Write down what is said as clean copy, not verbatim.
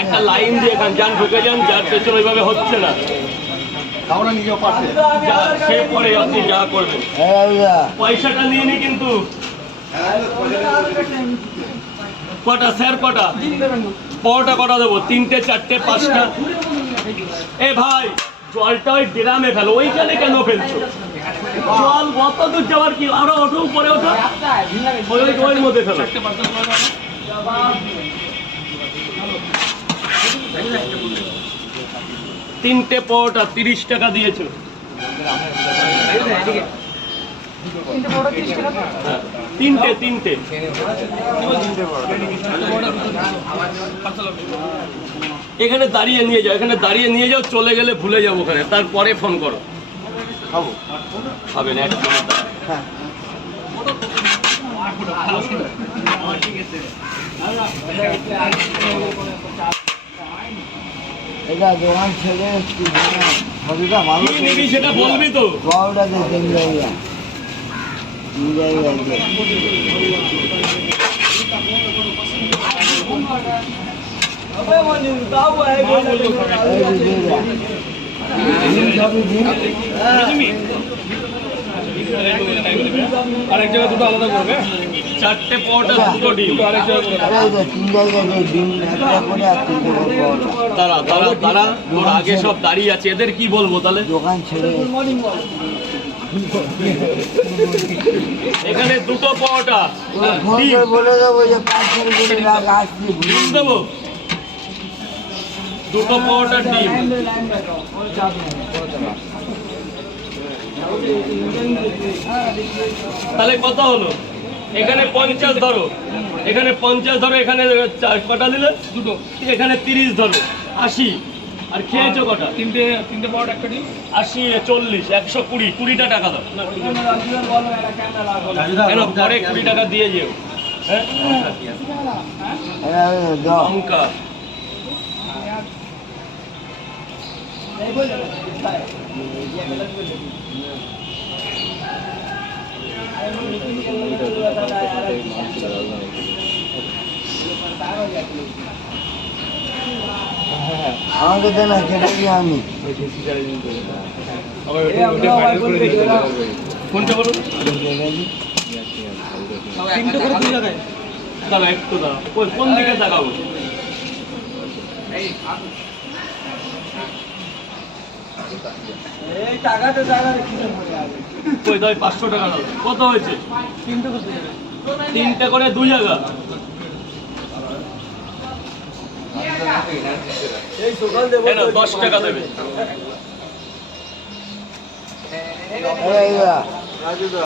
একটা লাইন দিয়ে এখান যান ঢুকে যান, যার পেছনে ওইভাবে হচ্ছে না সে পরে আপনি যা করবেন পয়সাটা নিয়ে নি কিন্তু। কটা স্যার কটা পরোটা কটা দেবো? 3টে 4টে 5টা? এ ভাই জলটা ওই ড্রামে ফেলো, ওইখানে কেন ফেলছো? জল কত দূর যাওয়ার কি? আরো ওঠো, উপরে ওঠো, ওই মধ্যে ফেলো। 3টে পরোটা 30 টাকা দিয়েছো। 3টে এখানে দাঁড়িয়ে নিয়ে যাও, এখানে দাঁড়িয়ে নিয়ে যাও, চলে গেলে ভুলে যাবো ওখানে, তারপরে ফোন করো। খাবেন এক মিনিট। এটা দোকান ছেড়ে সেটা বলবি তো। আরেক জায়গায় দুটো আলাদা করবে। 4টে পরোটা 2টো ডিম। তারা তোর আগে সব দাঁড়িয়ে আছে, এদের কি বলবো তাহলে? দোকান ছেড়ে এখানে 2টো পরোটা বলে দেবো যে ডিম দেবো, 2টো পরোটা ডিম। তাহলে কত হলো? এখানে 50 ধরো, এখানে 50 ধরো, এখানে কটা দিলে? 2টো। এখানে 30 ধরো, 80। আর খেয়েছো কটা? 3টে পরোটা 1টা ডিম। 80 40 120 20টা টাকা দাও। কেন পরে 20 টাকা দিয়ে যেও। হ্যাঁ লঙ্কা আমাকে দেন, সেটাই আমি কোনটা বলুন? দাঁড়া একটু দাঁড়া, কোন দিকে তাকাবো? কই দাও 500 টাকা দাও। কত হয়েছে? 3টে করে 2 জায়গা। এই সকাল দেবো 10 টাকা দেবে।